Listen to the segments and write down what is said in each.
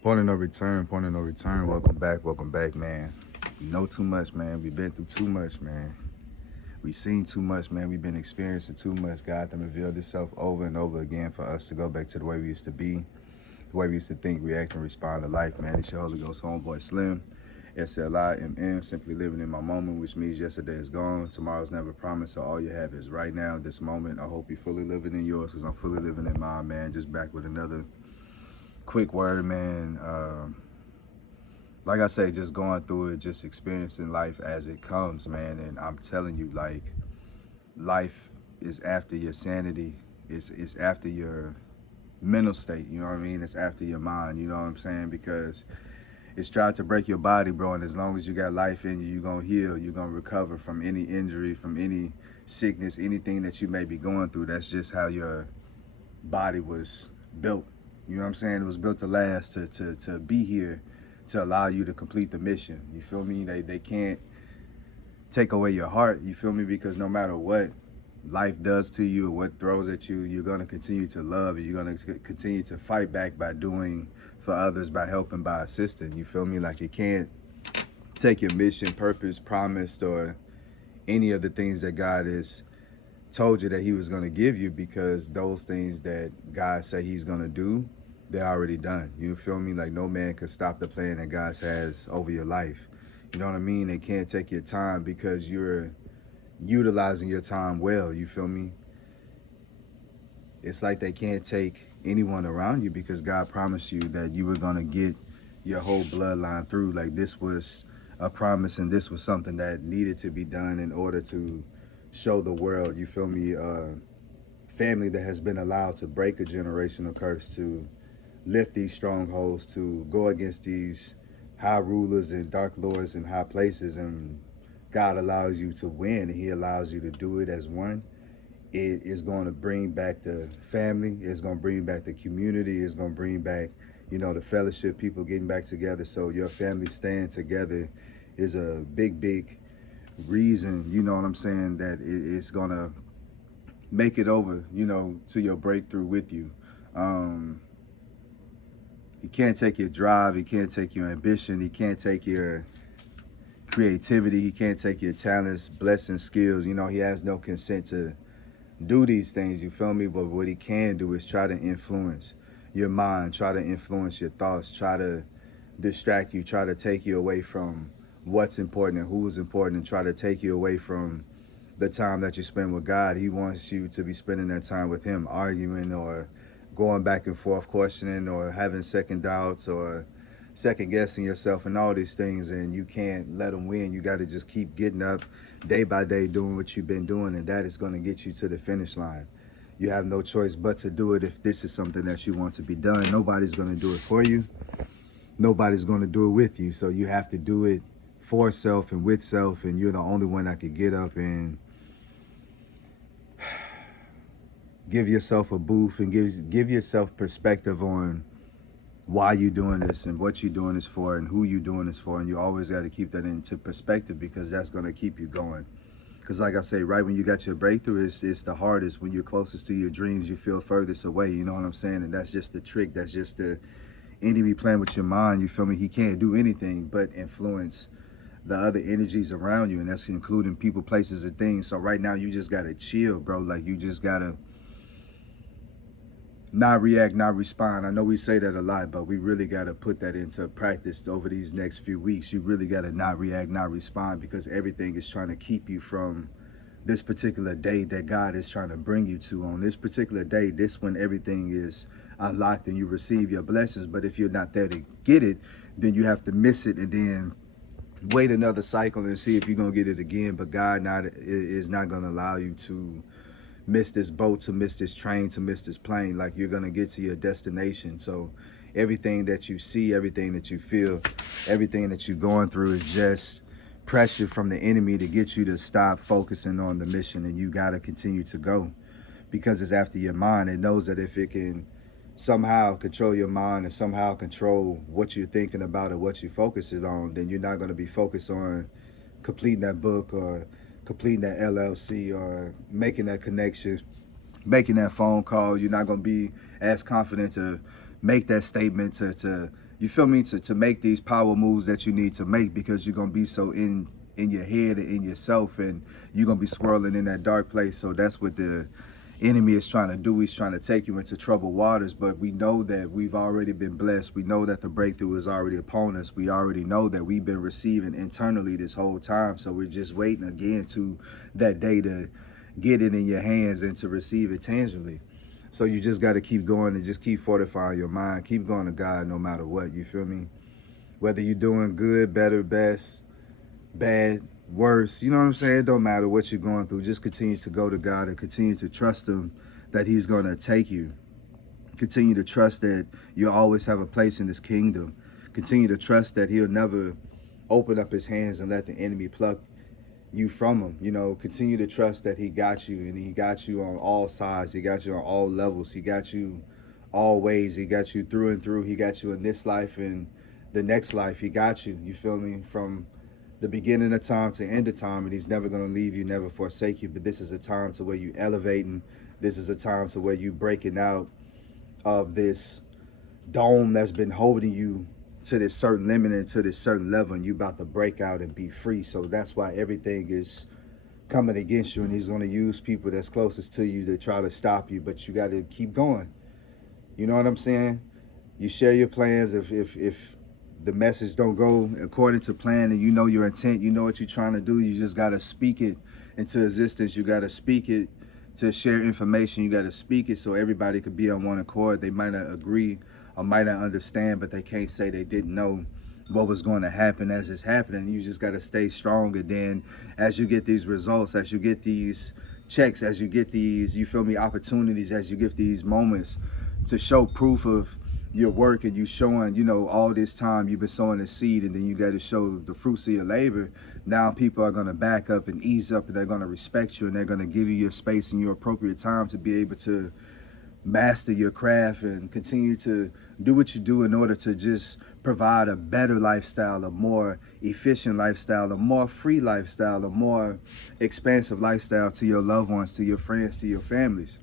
Point of no return, point of no return. Welcome back, man. We know too much, man. We've been through too much, man. We've seen too much, man. We've been experiencing too much. God done revealed Himself over and over again for us to go back to the way we used to be, the way we used to think, react, and respond to life, man. It's your Holy Ghost homeboy Slim, SLIMM, simply living in my moment, which means yesterday is gone, tomorrow's never promised. So all you have is right now, this moment. I hope you're fully living in yours, because I'm fully living in mine, man. Just back with another quick word, man. Like I say, just going through it, just experiencing life as it comes, man. And I'm telling you, like, life is after your sanity. It's after your mental state, you know what I mean? It's after your mind, you know what I'm saying? Because it's tried to break your body, bro. And as long as you got life in you, you're going to heal. You're going to recover from any injury, from any sickness, anything that you may be going through. That's just how your body was built. You know what I'm saying? It was built to last, to be here, to allow you to complete the mission. You feel me? They can't take away your heart, you feel me? Because no matter what life does to you or what throws at you, you're going to continue to love and you're going to continue to fight back by doing for others, by helping, by assisting. You feel me? Like, you can't take your mission, purpose, promised, or any of the things that God has told you that He was going to give you, because those things that God say He's going to do, they're already done. You feel me? Like, no man can stop the plan that God has over your life. You know what I mean? They can't take your time because you're utilizing your time well. You feel me? It's like they can't take anyone around you, because God promised you that you were going to get your whole bloodline through. Like, this was a promise, and this was something that needed to be done in order to show the world, you feel me, family that has been allowed to break a generational curse, to lift these strongholds, to go against these high rulers and dark lords in high places. And God allows you to win, and He allows you to do it as one. It is going to bring back the family. It's going to bring back the community. It's going to bring back, the fellowship, people getting back together. So your family staying together is a big reason, you know what I'm saying, that it's going to make it over, to your breakthrough with you. Um, he can't take your drive. He can't take your ambition. He can't take your creativity. He can't take your talents, blessings, skills. He has no consent to do these things, you feel me? But what he can do is try to influence your mind, try to influence your thoughts, try to distract you, try to take you away from what's important and who's important, and try to take you away from the time that you spend with God. He wants you to be spending that time with Him, arguing or going back and forth, questioning, or having second doubts, or second guessing yourself, and all these things. And you can't let Him win. You got to just keep getting up day by day, doing what you've been doing, and that is going to get you to the finish line. You have no choice but to do it if this is something that you want to be done. Nobody's going to do it for you. Nobody's going to do it with you. So you have to do it for self and with self, and you're the only one that could get up and give yourself a booth and give yourself perspective on why you're doing this and what you're doing this for and who you're doing this for. And you always got to keep that into perspective, because that's going to keep you going. Because like I say, right when you got your breakthrough, it's the hardest. When you're closest to your dreams, you feel furthest away. You know what I'm saying? And that's just the trick. That's just the enemy playing with your mind. You feel me? He can't do anything but influence the other energies around you, and that's including people, places, and things. So right now, you just got to chill, bro. Like, you just got to not react, not respond. I know we say that a lot, but we really got to put that into practice over these next few weeks. You really got to not react, not respond, because everything is trying to keep you from this particular day that God is trying to bring you to. On this particular day, this when everything is unlocked and you receive your blessings. But if you're not there to get it, then you have to miss it and then wait another cycle and see if you're going to get it again. But God is not going to allow you to miss this boat, to miss this train, to miss this plane. Like, you're going to get to your destination. So everything that you see, everything that you feel, everything that you're going through is just pressure from the enemy to get you to stop focusing on the mission. And you got to continue to go, because it's after your mind. It knows that if it can somehow control your mind and somehow control what you're thinking about or what you focus is on, then you're not going to be focused on completing that book or completing that LLC or making that connection, making that phone call. You're not going to be as confident to make that statement, to you feel me, to make these power moves that you need to make, because you're gonna be so in your head and in yourself, and you're gonna be swirling in that dark place. So that's what the enemy is trying to do. He's trying to take you into troubled waters. But we know that we've already been blessed. We know that the breakthrough is already upon us. We already know that we've been receiving internally this whole time. So we're just waiting again to that day to get it in your hands and to receive it tangibly. So you just got to keep going and just keep fortifying your mind. Keep going to God no matter what. You feel me? Whether you're doing good, better, best, bad, worse, you know what I'm saying? It don't matter what you're going through. Just continue to go to God and continue to trust him that he's going to take you. Continue to trust that you'll always have a place in this kingdom. Continue to trust that he'll never open up his hands and let the enemy pluck you from him. You know, continue to trust that he got you, and he got you on all sides. He got you on all levels. He got you all ways. He got you through and through. He got you in this life and the next life. He got you. You feel me? From the beginning of time to end of time, and he's never going to leave you, never forsake you. But this is a time to where you elevating. This is a time to where you breaking out of this dome that's been holding you to this certain limit and to this certain level, and you about to break out and be free. So that's why everything is coming against you, and he's going to use people that's closest to you to try to stop you, but you got to keep going. You know what I'm saying? You share your plans. If the message don't go according to plan, and you know your intent, you know what you're trying to do, you just got to speak it into existence. You got to speak it to share information. You got to speak it so everybody could be on one accord. They might not agree or might not understand, but they can't say they didn't know what was going to happen as it's happening. You just got to stay strong. And then as you get these results, as you get these checks, as you get these, you feel me, opportunities, as you get these moments to show proof of your work, and you showing, you know, all this time you've been sowing a seed, and then you got to show the fruits of your labor. Now people are going to back up and ease up, and they're going to respect you, and they're going to give you your space and your appropriate time to be able to master your craft and continue to do what you do in order to just provide a better lifestyle, a more efficient lifestyle, a more free lifestyle, a more expansive lifestyle to your loved ones, to your friends, to your families.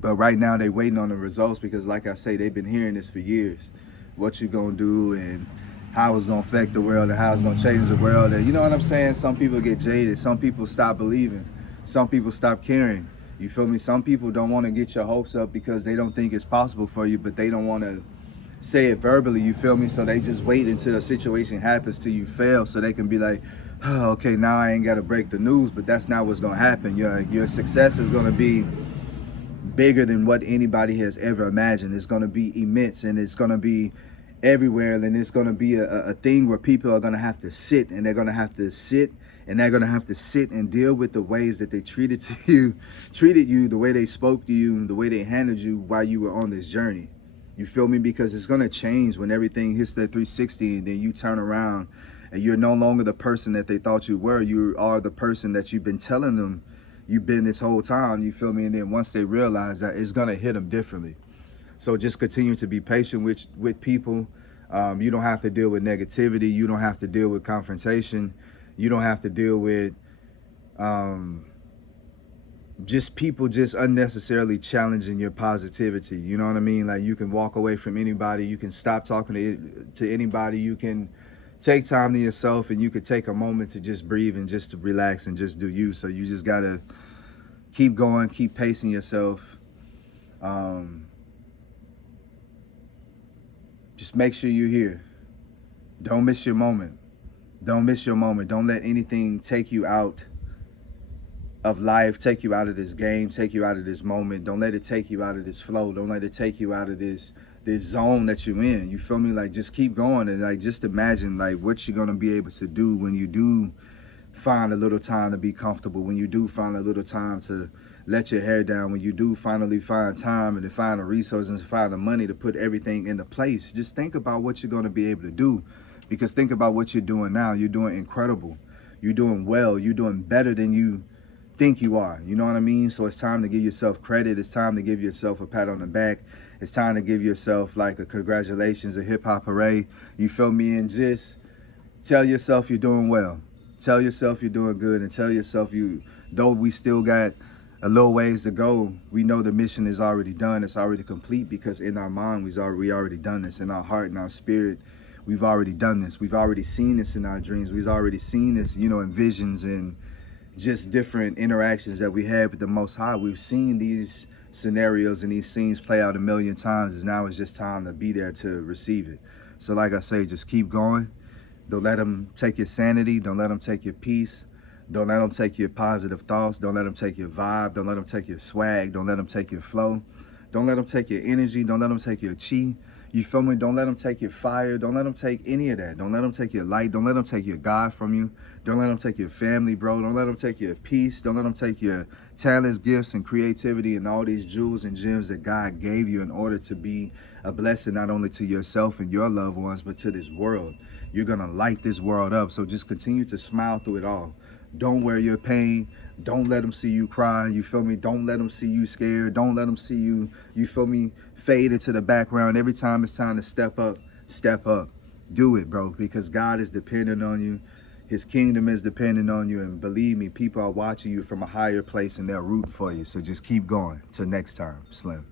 But right now they waiting on the results, because like I say, they've been hearing this for years. What you gonna do and how it's gonna affect the world and how it's gonna change the world. And you know what I'm saying? Some people get jaded. Some people stop believing. Some people stop caring. You feel me? Some people don't want to get your hopes up because they don't think it's possible for you, but they don't want to say it verbally, you feel me? So they just wait until a situation happens till you fail, so they can be like, oh, okay, now I ain't got to break the news. But that's not what's going to happen. Your success is going to be bigger than what anybody has ever imagined. It's going to be immense, and it's going to be everywhere, and it's going to be a thing where people are going to have to sit, and they're going to have to sit, and they're going to have to sit and deal with the ways that they treated you, the way they spoke to you, the way they handled you while you were on this journey. You feel me? Because it's going to change when everything hits that 360, and then you turn around and you're no longer the person that they thought you were. You are the person that you've been telling them you've been this whole time. You feel me? And then once they realize that, it's going to hit them differently. So just continue to be patient with people. You don't have to deal with negativity. You don't have to deal with confrontation. You don't have to deal with just people just unnecessarily challenging your positivity. You know what I mean? Like, you can walk away from anybody. You can stop talking to anybody. You can take time to yourself, and you could take a moment to just breathe and just to relax and just do you. So you just got to keep going, keep pacing yourself. Just make sure you're here. Don't miss your moment. Don't miss your moment. Don't let anything take you out of life, take you out of this game, take you out of this moment. Don't let it take you out of this flow. Don't let it take you out of this zone that you're in. You feel me? Like, just keep going, and like, just imagine like what you're gonna be able to do when you do find a little time to be comfortable, when you do find a little time to let your hair down, when you do finally find time and to find the resources and find the money to put everything into place. Just think about what you're going to be able to do, because think about what you're doing now. You're doing incredible. You're doing well. You're doing better than you think you are. You know what I mean? So it's time to give yourself credit. It's time to give yourself a pat on the back. It's time to give yourself like a congratulations, a hip hop hooray. You feel me? And just tell yourself you're doing well. Tell yourself you're doing good, and tell yourself though we still got a little ways to go, we know the mission is already done. It's already complete, because in our mind, we already done this. In our heart and our spirit, we've already done this. We've already seen this in our dreams. We've already seen this, you know, in visions and just different interactions that we had with the Most High. We've seen these scenarios and these scenes play out a million times, and now it's just time to be there to receive it. So like I say, just keep going. Don't let them take your sanity. Don't let them take your peace. Don't let them take your positive thoughts. Don't let them take your vibe. Don't let them take your swag. Don't let them take your flow. Don't let them take your energy. Don't let them take your chi. You feel me? Don't let them take your fire. Don't let them take any of that. Don't let them take your light. Don't let them take your God from you. Don't let them take your family, bro. Don't let them take your peace. Don't let them take your talents, gifts, and creativity, and all these jewels and gems that God gave you in order to be a blessing not only to yourself and your loved ones, but to this world. You're going to light this world up. So just continue to smile through it all. Don't wear your pain. Don't let them see you cry. You feel me? Don't let them see you scared. Don't let them see you, you feel me, fade into the background. Every time it's time to step up, step up. Do it, bro, because God is dependent on you. His kingdom is dependent on you. And believe me, people are watching you from a higher place and they're rooting for you. So just keep going. Till next time, Slim.